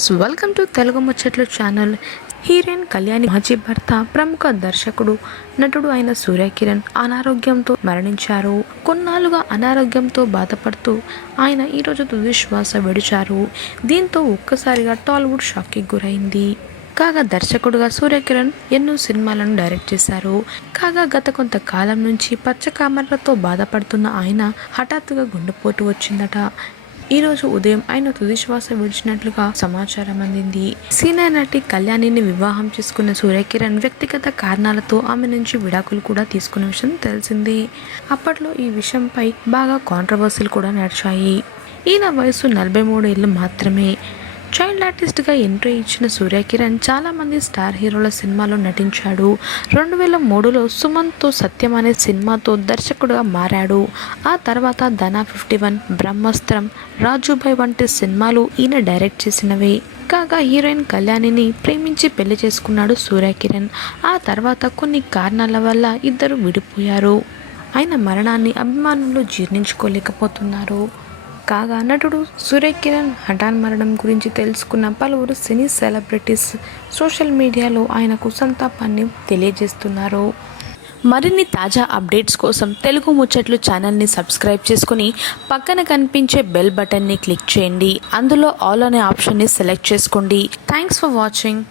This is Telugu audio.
ఫ్రెండ్స్ వెల్కమ్ టు తెలుగు ముచ్చట్లు ఛానల్ హీరోయిన్ కళ్యాణి మాజీ భర్త ప్రముఖ దర్శకుడు నటుడు అయిన సూర్యకిరణ్ అనారోగ్యంతో మరణించారు. కొన్నాళ్ళుగా అనారోగ్యంతో బాధపడుతూ ఆయన ఈరోజు తుదిశ్వాస విడిచారు. దీంతో ఒక్కసారిగా టాలీవుడ్ షాక్కి గురైంది. కాగా దర్శకుడుగా సూర్యకిరణ్ ఎన్నో సినిమాలను డైరెక్ట్ చేశారు. కాగా గత కొంతకాలం నుంచి పచ్చకామర్లతో బాధపడుతున్న ఆయన హఠాత్తుగా గుండెపోటు వచ్చిందట. ఈ రోజు ఉదయం ఆయన తుది శ్వాస విడిచినట్లుగా సమాచారం అందింది. సీనియర్ నటి కళ్యాణిని వివాహం చేసుకున్న సూర్యకిరణ్ వ్యక్తిగత కారణాలతో ఆమె నుంచి విడాకులు కూడా తీసుకున్న విషయం తెలిసిందే. అప్పట్లో ఈ విషయంపై బాగా కాంట్రవర్సీలు కూడా నడిచాయి. ఈయన వయసు నలభై మూడు ఏళ్ళు మాత్రమే. చైల్డ్ ఆర్టిస్ట్గా ఎంట్రీ ఇచ్చిన సూర్యకిరణ్ చాలామంది స్టార్ హీరోల సినిమాలో నటించాడు. రెండు వేల మూడులో సుమన్తో సత్యం అనే సినిమాతో దర్శకుడుగా మారాడు. ఆ తర్వాత ధనా ఫిఫ్టీ వన్ బ్రహ్మాస్త్రం రాజుభాయ్ వంటి సినిమాలు ఈయన డైరెక్ట్ చేసినవే. కాగా హీరోయిన్ కళ్యాణిని ప్రేమించి పెళ్ళి చేసుకున్నాడు సూర్యకిరణ్ ఆ తర్వాత కొన్ని కారణాల వల్ల ఇద్దరు విడిపోయారు. ఆయన మరణాన్ని అభిమానులు జీర్ణించుకోలేకపోతున్నారు. కాగా నటుడు సూర్యకిరణ్ హఠాన్ మరణం గురించి తెలుసుకున్న పలువురు సినీ సెలబ్రిటీస్ సోషల్ మీడియాలో ఆయనకు సంతాపాన్ని తెలియజేస్తున్నారు. మరిన్ని తాజా అప్డేట్స్ కోసం తెలుగు ముచ్చట్లు ఛానల్ని సబ్స్క్రైబ్ చేసుకుని పక్కన కనిపించే బెల్ బటన్ని క్లిక్ చేయండి. అందులో ఆల్ అనే ఆప్షన్ని సెలెక్ట్ చేసుకోండి. Thanks for watching.